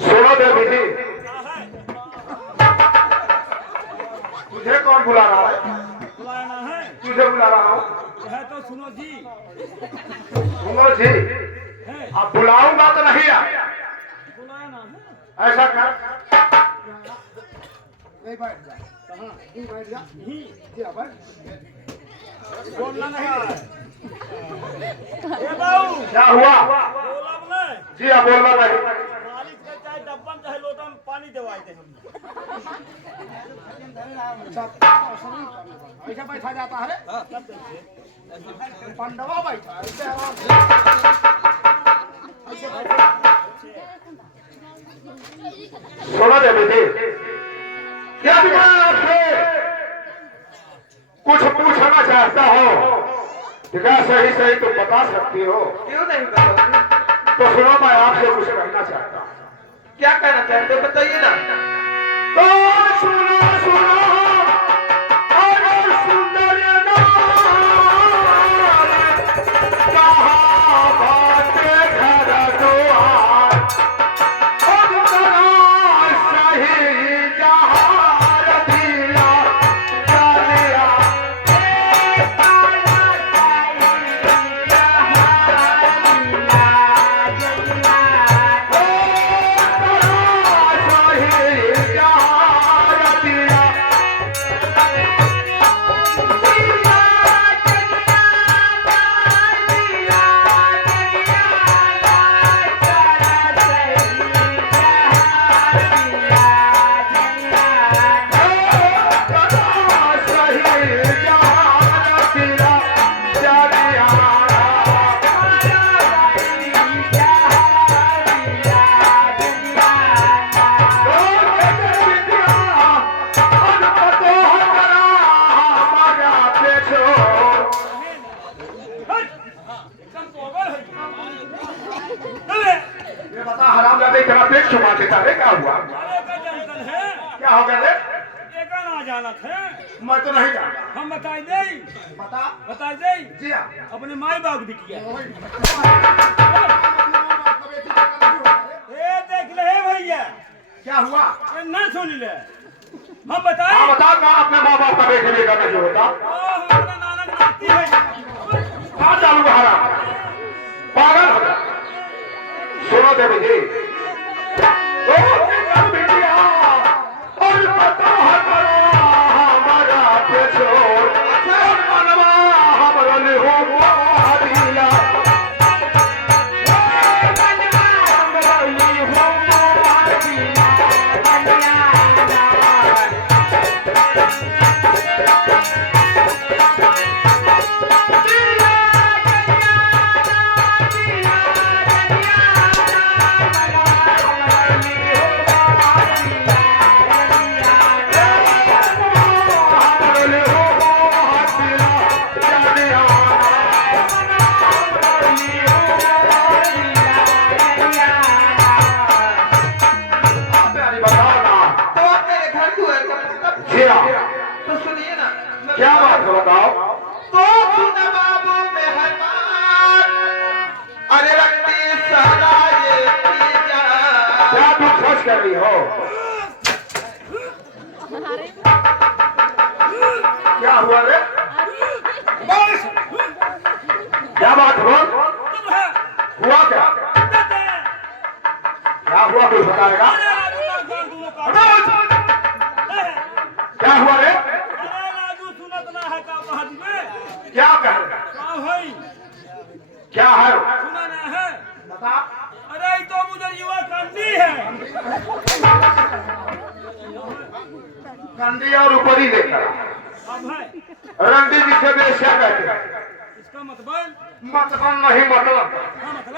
सुनो देवी जी, तुझे कौन बुला रहा है? बुलाना है? तुझे बुला रहा हूँ। है तो सुनो जी। सुनो जी, अब बुलाऊंगा तो नहीं आया। बुलाना है? ऐसा कर, नहीं बैठ जा। कहाँ? नहीं बैठ जा। यहीं। जी अब बोलना नहीं है। ए बाबू, क्या हुआ? बोला नहीं? जी अब बोलना नहीं। मालिक का चाहे डब्बा में चाहे लोटा में पानी देवाए थे हम। ऐसा बैठा जाता है। पंडवा बैठा है ऐसे आराम से। ऐसे बैठा। सुनो देवी जी, क्या मैं आपसे कुछ पूछना चाहता हो? क्या सही सही तुम बता सकती हो? क्यों नहीं बताओगे? तो सुनो, मैं आपसे कुछ कहना चाहता हूँ। क्या कहना चाहते हो बताइए ना। तो सुनो सुनो, अरे सुंदर नार, कहाँ बाटे घर द्वार, और कहाँ सही जहार दिया चलिया। ये बता हरामजादे, तेरा पेट छुपा देता है, क्या हुआ? अरे का जंगल है? क्या हो गया रे? ये का ना जानत है? मैं तो नहीं जानता। हम बताई दे। बता। बताई दे। जी हाँ। अपने माई बाप बिटिया। ए देख ले भैया। क्या हुआ? ये ना सुन ले। हम बताए। हाँ बता, ना अपने माँ बाप का देख लेगा नहीं होता। हमारा नानक नाती है। कहाँ चालू हराम, पागल हो गया। सुनो देवी जी, ओ तेरा बिटिया, और पता हमारा हमारा पेछोर, और मनवा हमारा लिहो दिला। तो आप मेरे घर क्यों है? तो सुनिए ना। क्या बात है बताओ? तो सुन बाबू मेहरबान, अरे रखती सारा ये पीजा। क्या तुम सच कर रही हो? क्या हुआ रे? क्या बात हुआ? हुआ क्या? क्या हुआ कुछ बताएगा? क्या हुआ रे? क्या कह रहे? क्या है? बता। अरे तो मुझे युवा कांडी है। कंडी और ऊपरी देखा अब है रंडी जिसे बेस्या कहते हैं। इसका मतलब मतलब नहीं, मतलब हाँ मतलब